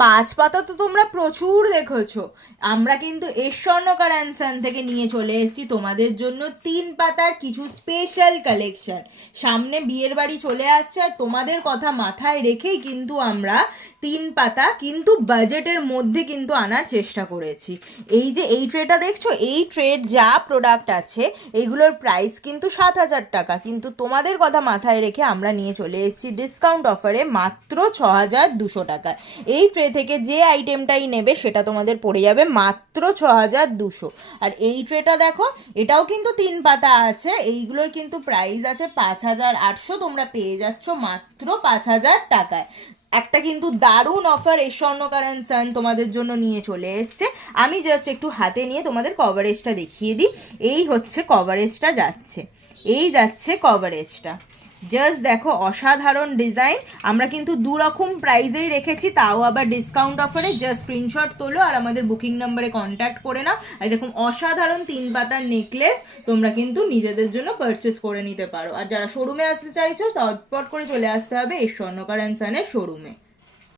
পাঁচ পাতা তো তোমরা প্রচুর দেখেছো, আমরা কিন্তু এর স্বর্ণকার অ্যান্ড সন থেকে নিয়ে চলে এসেছি তোমাদের জন্য 3 পাতার কিছু স্পেশাল কালেকশন। সামনে বিয়ের বাড়ি চলে আসছে, আর তোমাদের কথা মাথায় রেখেই কিন্তু আমরা 3 পাতা কিন্তু বাজেটের মধ্যে কিন্তু আনার চেষ্টা করেছি। এই যে এই ট্রেটা দেখছো, এই ট্রের যা প্রোডাক্ট আছে এইগুলোর প্রাইস কিন্তু 7,000 টাকা, কিন্তু তোমাদের কথা মাথায় রেখে আমরা নিয়ে চলে এসেছি ডিসকাউন্ট অফারে মাত্র 6,200 টাকায়। এই ট্রে থেকে যে আইটেমটাই নেবে সেটা তোমাদের পড়ে যাবে মাত্র 6,200। আর এই ট্রেটা দেখো, এটাও কিন্তু 3 পাতা আছে, এইগুলোর কিন্তু প্রাইস আছে 5,800, তোমরা পেয়ে যাচ্ছ মাত্র 5,000 টাকায়। একটা কিন্তু দারুণ অফার এই স্বর্ণকার অ্যান্ড সন তোমাদের জন্য নিয়ে চলে এসছে। আমি জাস্ট একটু হাতে নিয়ে তোমাদের কভারেজটা দেখিয়ে দিই। এই হচ্ছে কভারেজটা যাচ্ছে, এই যাচ্ছে কভারেজটা। জাস্ট দেখো অসাধারণ ডিজাইন। আমরা কিন্তু 2 রকম প্রাইজেই রেখেছি, তাও আবার ডিসকাউন্ট অফারে। জাস্ট স্ক্রিনশট তোলো আর আমাদের বুকিং নাম্বারে কন্ট্যাক্ট করে নাও। আর এরকম অসাধারণ 3 পাতার নেকলেস তোমরা কিন্তু নিজেদের জন্য পারচেস করে নিতে পারো। আর যারা শোরুমে আসতে চাইছো ঝটপট করে চলে আসতে হবে এই স্বর্ণকার অ্যান্ড সনের শোরুমে।